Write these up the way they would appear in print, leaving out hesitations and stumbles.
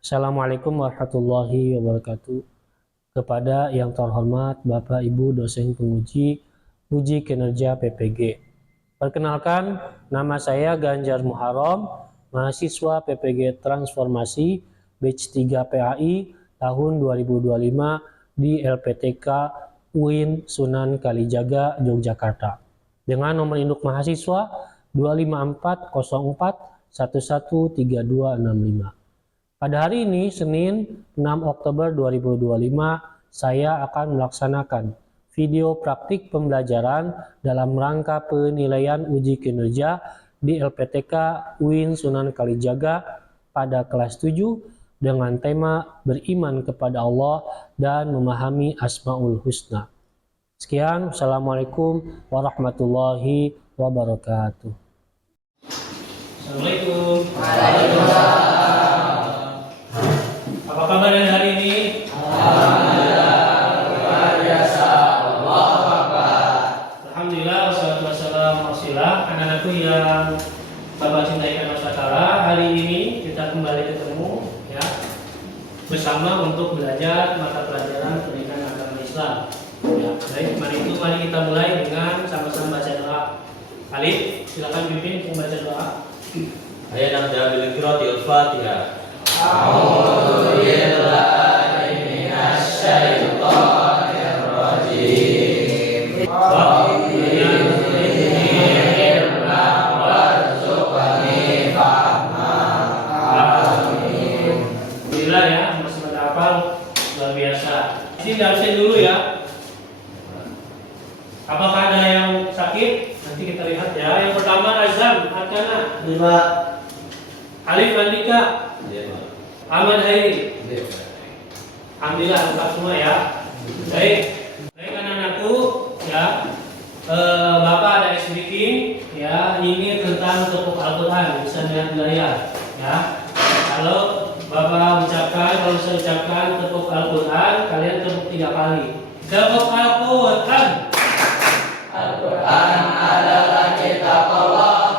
Assalamualaikum warahmatullahi wabarakatuh. Kepada yang terhormat Bapak Ibu dosen penguji uji kinerja PPG. Perkenalkan, nama saya Ganjar Muharram, mahasiswa PPG Transformasi Batch 3 PAI tahun 2025 di LPTK UIN Sunan Kalijaga, Yogyakarta. Dengan nomor induk mahasiswa 25404113265. Pada hari ini, Senin 6 Oktober 2025, saya akan melaksanakan video praktik pembelajaran dalam rangka penilaian uji kinerja di LPTK UIN Sunan Kalijaga pada kelas 7 dengan tema beriman kepada Allah dan memahami Asmaul Husna. Sekian, Assalamualaikum warahmatullahi wabarakatuh. Assalamualaikum. Waalaikumsalam. Apa kabar hari ini? Alhamdulillah, luar biasa. Allahu Akbar. Alhamdulillah, wassalatu wassalamu ala Rasulillah. Anak-anakku yang Bapak cintai karena Allah Ta'ala, hari ini kita kembali ketemu ya bersama untuk belajar mata pelajaran pendidikan agama Islam. Ya, baik, mari kita mulai dengan sama-sama baca doa. Alif, silakan pimpin membaca doa. Ayo nabda bil qiraatil Fatihah. A'udzu billahi minasy syaithanir rajim. Alhamdulillah ya, masih pada hafal luar biasa. Ini absen dulu ya. Apakah ada yang sakit? Nanti kita lihat ya. Yang pertama Azam, Arkana. 5. Alif Andika. Ahmad Hairi. Alhamdulillah lengkap semua ya. Baik, anak-anakku ya. Bapak ada speaking ya. Ini tentang tepuk Al-Quran. Bisa lihat di layar ya. Kalau Bapak ucapkan, kalau saya ucapkan tepuk Al-Quran, kalian tepuk 3 kali. Tepuk Al-Quran. Al-Quran adalah kitab Allah,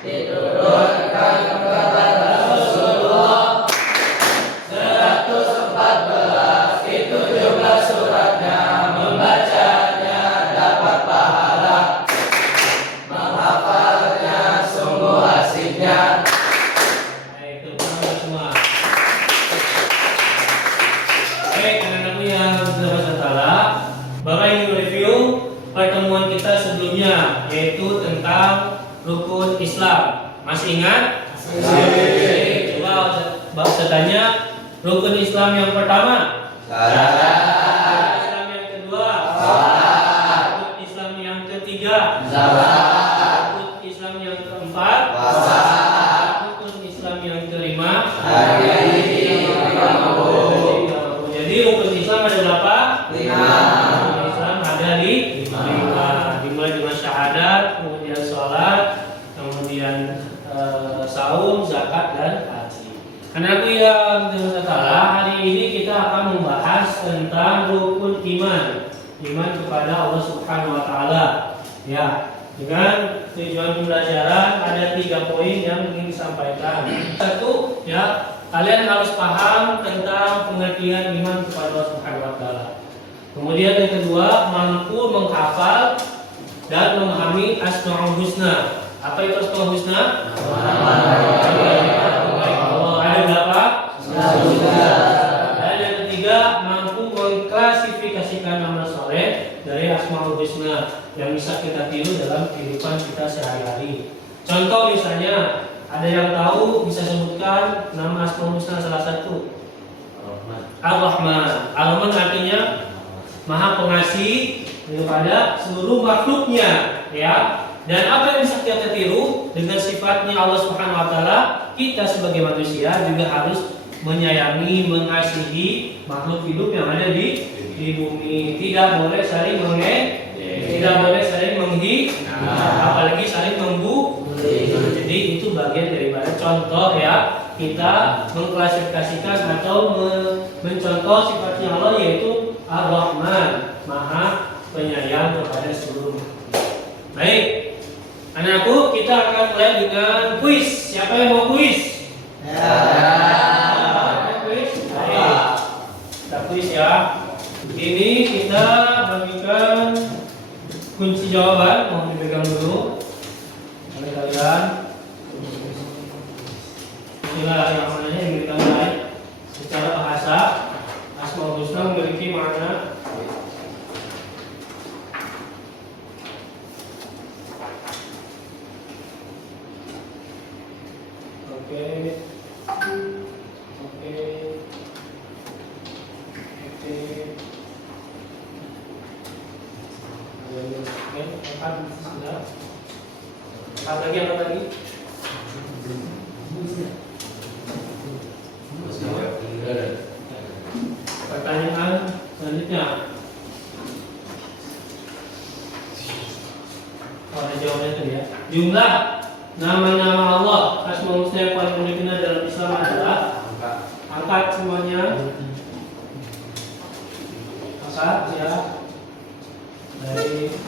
diturunkan kepada Rasulullah. 114 itu jumlah suratnya, membacanya dapat pahala, menghafalnya sungguh asiknya. Baik, tepuk tangan semua. Baik, anak-anakku yang berbahagia, Bapak ingin review pertemuan kita sebelumnya, yaitu tentang rukun Islam. Masih ingat? Masih. Coba Bapak tanya, rukun Islam yang pertama? Rukun Islam yang kedua? Rukun Islam yang ketiga? Rukun Islam yang keempat? Rukun Islam yang kelima? Jadi rukun Islam ada berapa? 5. Rukun Islam ada di 5. Dimulai dengan syahadat, kemudian sholat, kemudian saum, zakat, dan haji. Anakku yang bersalah, hari ini kita akan membahas tentang rukun iman, iman kepada Allah Subhanahu Wa Taala. Ya, dengan tujuan pembelajaran ada 3 poin yang ingin disampaikan. Satu, ya, kalian harus paham tentang pengertian iman kepada Allah Subhanahu Wa Taala. Kemudian yang kedua, mampu menghafal dan memahami Asmaul Husna. Apa itu Asmaul Husna? Ada berapa? Dan yang ketiga, mampu mengklasifikasikan amal soleh dari Asmaul Husna yang bisa kita tiru dalam kehidupan kita sehari-hari. Contoh misalnya, ada yang tahu bisa sebutkan nama Asmaul Husna salah satu? Ar-Rahman. Ar-Rahman artinya Maha Pengasih kepada seluruh makhluknya, ya. Dan apa yang bisa kita tiru dengan sifatnya Allah Subhanahu Wa Taala, kita sebagai manusia juga harus menyayangi, mengasihi makhluk hidup yang ada di bumi. Tidak boleh saling tidak boleh saling apalagi saling membuli. Jadi itu bagian daripada contoh ya, kita mengklasifikasikan atau mencontoh sifatnya Allah, yaitu Ar-Rahman, Maha Penyayang kepada seluruh makhluk. Baik, anakku, kita akan mulai dengan kuis. Siapa yang mau kuis? Ya. maknanya yang kita mulai. Secara bahasa Asmaul Husna memiliki makna apa lagi? Pertanyaan selanjutnya. Ada jawabannya tadi ya. Jumlah nama-nama Allah Asmaul Husna yang paling unik dalam Islam adalah angkat semuanya. Angkat ya. Baik.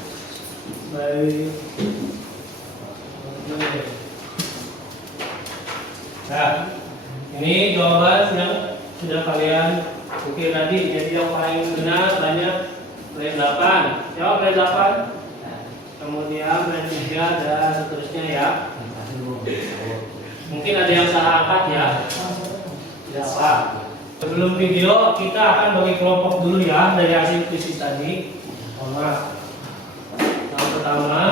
Nah, ini jawaban yang sudah kalian ukir tadi. Jadi yang paling benar banyak band 8. Jawab band 8. Kemudian band 3 dan seterusnya ya. Mungkin ada yang salah angkat ya. Tidak apa. Sebelum video kita akan bagi kelompok dulu ya dari hasil kuis tadi. Yang pertama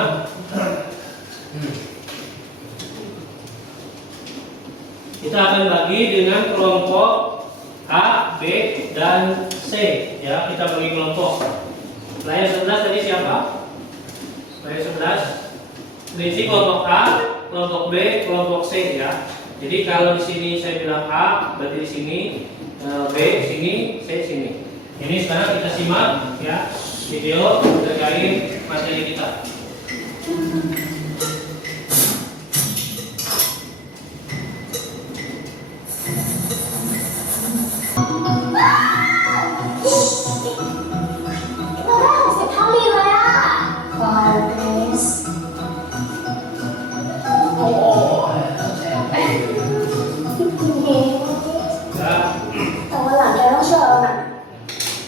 kita akan bagi dengan kelompok A, B, dan C ya, kita bagi kelompok. Layar 11 tadi siapa? Layar 11 berisi kelompok A, kelompok B, kelompok C ya. Jadi kalau di sini saya bilang A, berarti di sini B, sini, C, sini. Ini sekarang kita simak ya video terkait materi kita.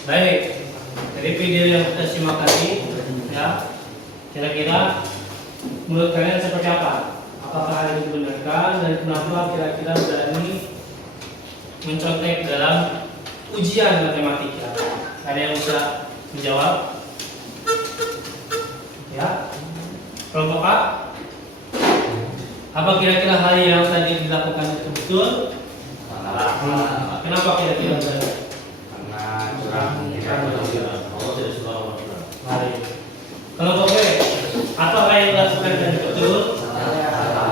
Baik, dari video yang kita simak tadi, ya, kira-kira menurut kalian seperti apa? Apakah hal itu dibenarkan dan kenapa kira-kira berani mencontek dalam ujian matematika? Ada yang bisa menjawab? Ya, kelompok A. Apa kira-kira hal yang tadi dilakukan itu betul? Kenapa kira-kira berani? Kelompok B, apakah yang dilakukan tadi betul?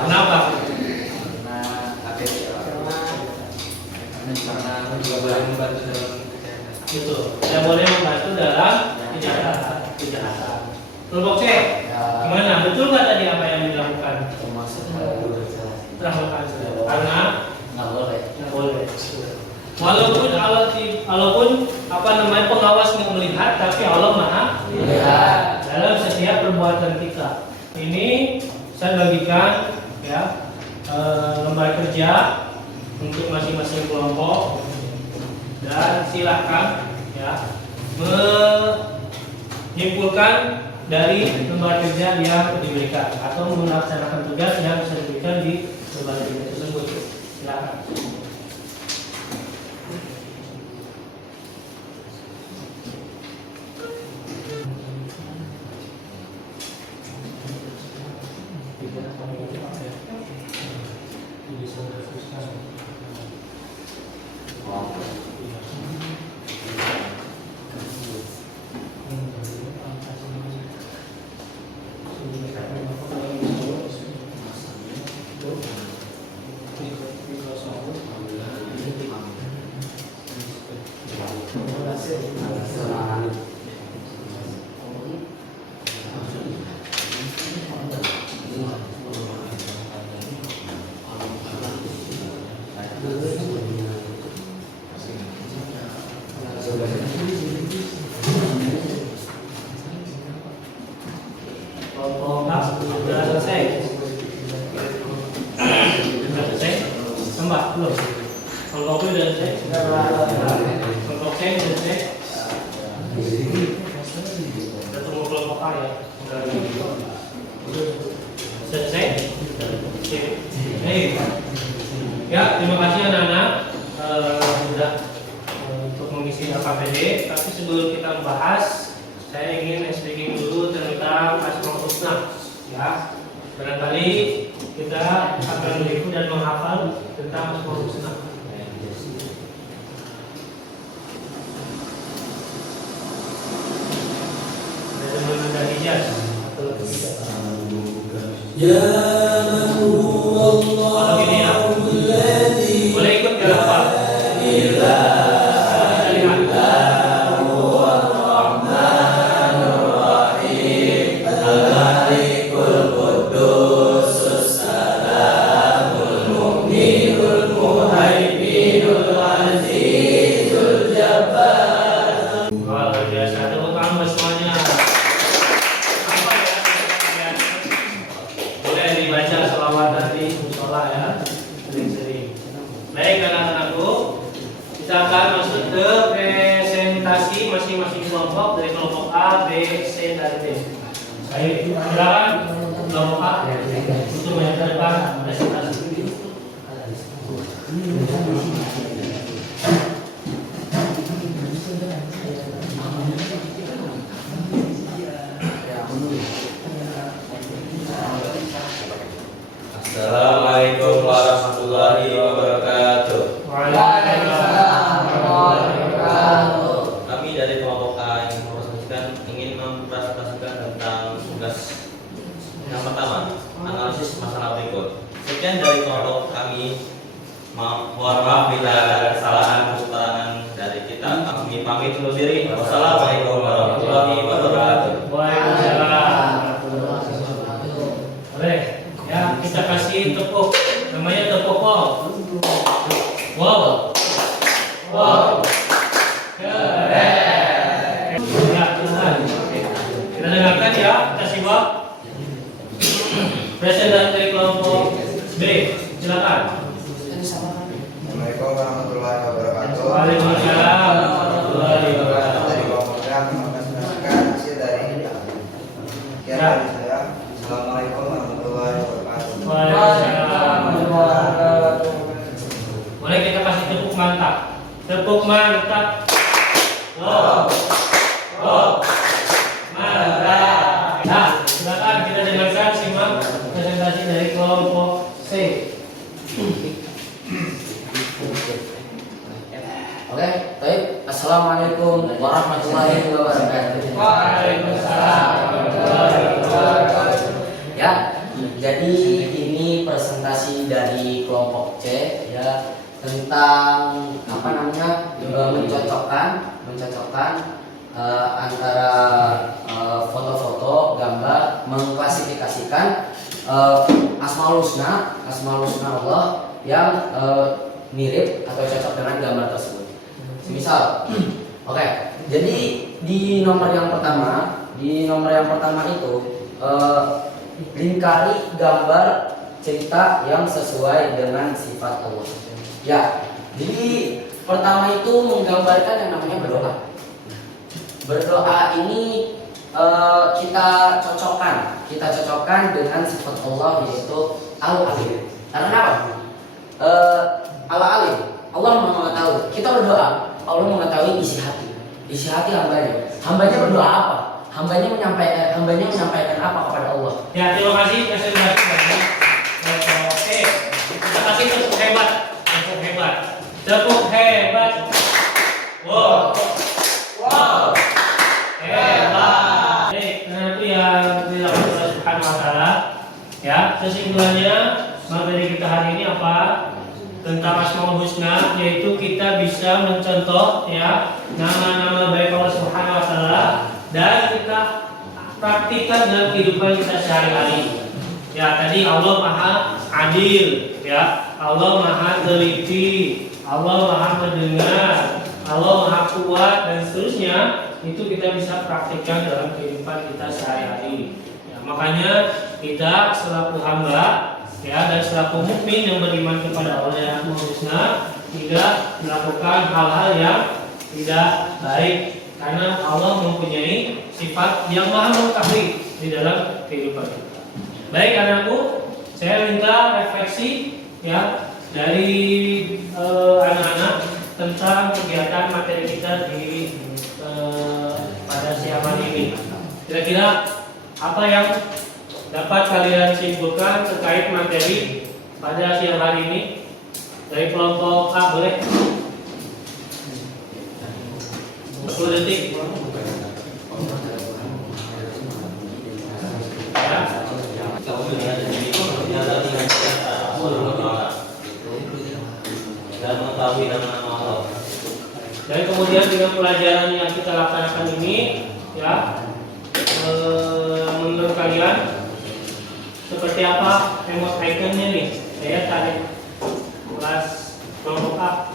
Kenapa? Itu, saya boleh membantu dalam kejahatan. Kelompok C, gimana? Betul nggak tadi apa yang dilakukan? Terlakukan karena nggak boleh. Walaupun pengawas nggak melihat, tapi Allah Maha melihat dalam setiap perbuatan kita. Ini saya bagikan ya lembar kerja untuk masing-masing kelompok dan silahkan ya menyimpulkan dari lembar kerja yang diberikan atau melaksanakan tugas yang bisa diberikan di lembar kerja tersebut. Silakan. Sudah selesai. Sudah selesai. Tambah belum? Kelompok B sudah selesai. Kelompok C sudah selesai. Kita tunggu kelompok A ya. Sudah selesai. Ya, terima kasih anak-anak. Tapi sebelum kita membahas, saya ingin speaking dulu tentang Asmaul Husna. Ya, barangkali kita akan mengikuti dan menghafal tentang Asmaul Husna. Ada yang ada hijaz atau tidak? Kalau gini ya, boleh ikut ke apa? Masing-masing kelompok dari kelompok A, B, C, dan D. Baik, silakan kelompok A untuk menyampaikan presentasi. Assalamualaikum warahmatullahi wabarakatuh. Kami dari kelompok A ingin mempresentasikan tentang tugas yang pertama, analisis masalah berikut. Sekian dari kelompok kami. Mohon maaf bila ada kesalahan keterangan dari kita. Kami pamit undur diri. Wassalamualaikum warahmatullahi wabarakatuh. Waalaikumsalam. Baik, ya kita kasih tepuk. Namanya tepuk wow. Wow. Wow. Keren. Ya, silakan. Kita dengarkan ya, kita simak. Presentasi dari kelompok B, silakan. Assalamualaikum warahmatullahi wabarakatuh. Waalaikumsalam warahmatullahi wabarakatuh. Dari kelompok A mempresentasikan hasil dari sekian dari saya. Assalamualaikum warahmatullahi wabarakatuh. Waalaikumsalam. Boleh kita kasih tepuk mantap. Tepuk mantap. Wow. Wow. Mantap. Nah, silakan kita dengarkan simak presentasi dari kelompok C. Oke, baik. Assalamualaikum warahmatullahi wabarakatuh. Waalaikumsalam warahmatullahi wabarakatuh. Ya, jadi ini presentasi dari kelompok C ya tentang apa namanya mencocokkan antara foto-foto, gambar, mengklasifikasikan Asmaul Husna Allah yang mirip atau cocok dengan gambar tersebut. Misal, oke. Jadi di nomor yang pertama itu lingkari gambar cerita yang sesuai dengan sifat Allah. Ya, jadi pertama itu menggambarkan yang namanya berdoa. Berdoa ini kita cocokkan dengan sifat Allah yaitu Al-Alim. Karena apa? Al-Alim, Allah mengetahui. Kita berdoa, Allah mengetahui isi hati hambanya. Hambanya berdoa apa? Hambanya menyampaikan apa kepada Allah? Ya, terima kasih presentasi dari Oke, kita kasih tepuk hebat. Wow. Hebat. Karena itu yang dilakukan oleh Subhanahu wa Ta'ala. Ya, kesimpulannya materi kita hari ini apa? Tentang Asmaul Husna, yaitu kita bisa mencontoh ya nama-nama baik Allah Subhanahu wa Ta'ala dan kita praktikkan dalam kehidupan kita sehari-hari. Ya, tadi Allah Maha Adil, ya. Allah Maha Teliti, Allah Maha Mendengar, Allah Maha Kuat dan seterusnya. Itu kita bisa praktikkan dalam kehidupan kita sehari-hari. Ya, makanya kita selaku hamba ya dan selaku mukmin yang beriman kepada Allah yang Maha Husna tidak melakukan hal-hal yang tidak baik karena Allah mempunyai sifat yang Maha mengetahui di dalam kehidupan kita. Baik anakku, saya minta refleksi ya dari anak-anak tentang kegiatan materi kita di Kira-kira apa yang dapat kalian simpulkan terkait materi pada siang hari ini? Dari kelompok A boleh? 10 detik. Dan mengetahui nama-nama Allah. Dan kemudian dengan pelajaran yang kita laksanakan ini, ya, menurut kalian seperti apa emot iconnya nih? Saya tadi kelas kelompok A.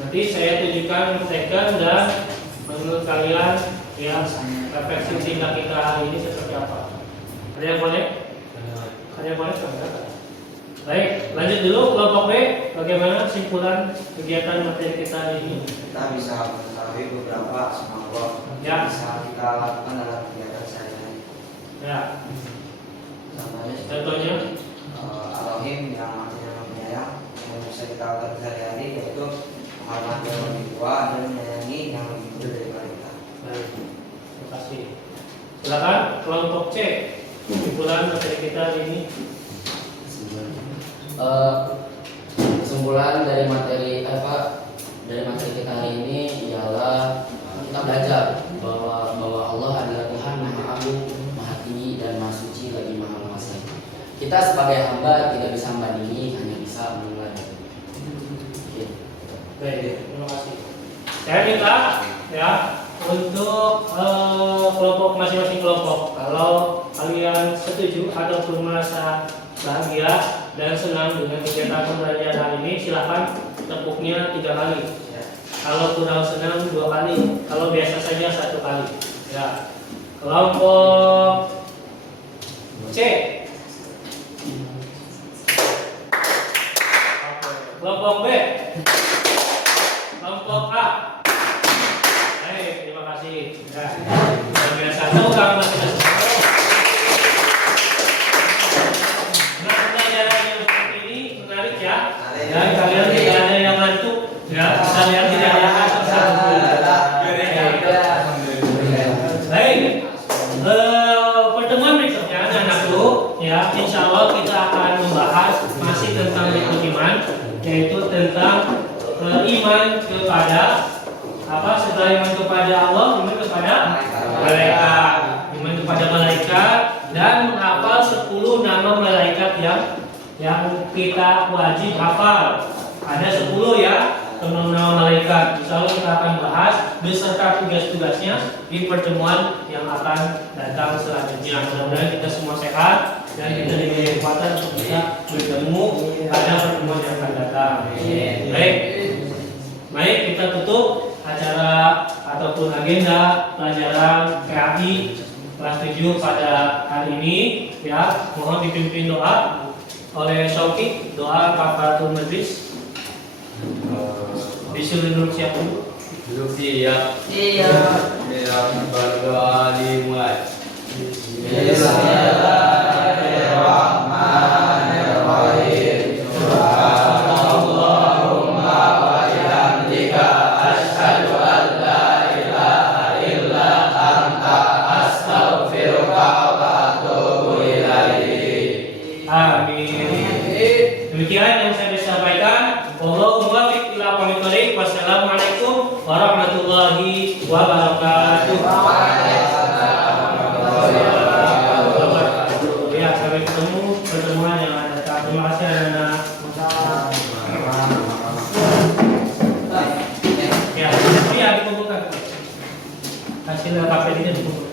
Nanti saya tunjukkan second dan menurut kalian ya refleksi tingkat kita hari ini seperti apa? Ada yang boleh? Ada yang boleh? Baik, lanjut dulu kelompok B. Bagaimana kesimpulan kegiatan materi kita hari ini? Kita bisa mengetahui beberapa asma Allah Ya. bisa kita lakukan dalam kegiatan sehari-hari. Ya, Contohnya contohnya Al-Rahim yang artinya penyayang yang bisa kita lakukan sehari-hari yaitu menghormati yang lebih tua dan menyayangi yang lebih muda daripada kita. baik, terima kasih. Silakan kelompok C. Kesimpulan materi kita hari ini. Kesimpulan dari materi kita hari ini ialah kita belajar bahwa Allah adalah Tuhan Maha Agung, Maha Tinggi dan Maha Suci lagi Maha Menguasai. Kita sebagai hamba tidak bisa membandingi, hanya bisa menilai. Baik, terima kasih. Saya minta ya untuk kelompok masing-masing kelompok, kalau kalian setuju ataupun merasa bahagia dan senang dengan kegiatan pembelajaran ini, silahkan tepuknya 3 kali. Ya. Kalau kurang senang 2 kali, kalau biasa saja 1 kali. Ya. Kelompok C. Kelompok B. Kelompok A. Baik, terima kasih. Ya. Yang biasa tahu kan masing-masing. Nah, pembelajaran yang seperti ini menarik ya. Dan kalian tidak ada yang ngantuk. Ya, kalian tidak ada yang ngantuk. Baik. Pertemuan berikutnya anak-anakku, ya, insya Allah kita akan membahas masih tentang iman, yaitu tentang iman kepada apa? Setelah iman kepada Allah, iman kepada malaikat, iman kepada malaikat, dan menghafal 10 nama malaikat yang kita wajib hafal. Ada 10 ya nama malaikat. Insya Allah kita akan bahas beserta tugas-tugasnya di pertemuan yang akan datang selanjutnya. Mudah-mudahan kita semua sehat dan kita diberi kesempatan untuk bisa bertemu pada pertemuan yang akan datang. Baik, kita tutup acara ataupun agenda pelajaran KAI kelas 7 pada hari ini. Ya, mohon dipimpin doa oleh Syauki, doa kafaratul majlis. Disuruh duduk siap dulu. Duduk siap. Iya. Berdoa dimulai. Bismillahirrahmanirrahim. Subhanallahumma wa bihamdika asyhadu an la ilaha illa anta astaghfiruka wa atubu ilaik. Amin. Demikian yang saya bisa sampaikan. Wallahu muwaffiq ila aqwamit thoriq. Wassalamualaikum warahmatullahi wabarakatuh. Ya, sampai ketemu pertemuan yang akan datang. Terima kasih anak-anak. Ya, dikumpulkan. Hasil KPD-nya dikumpulkan.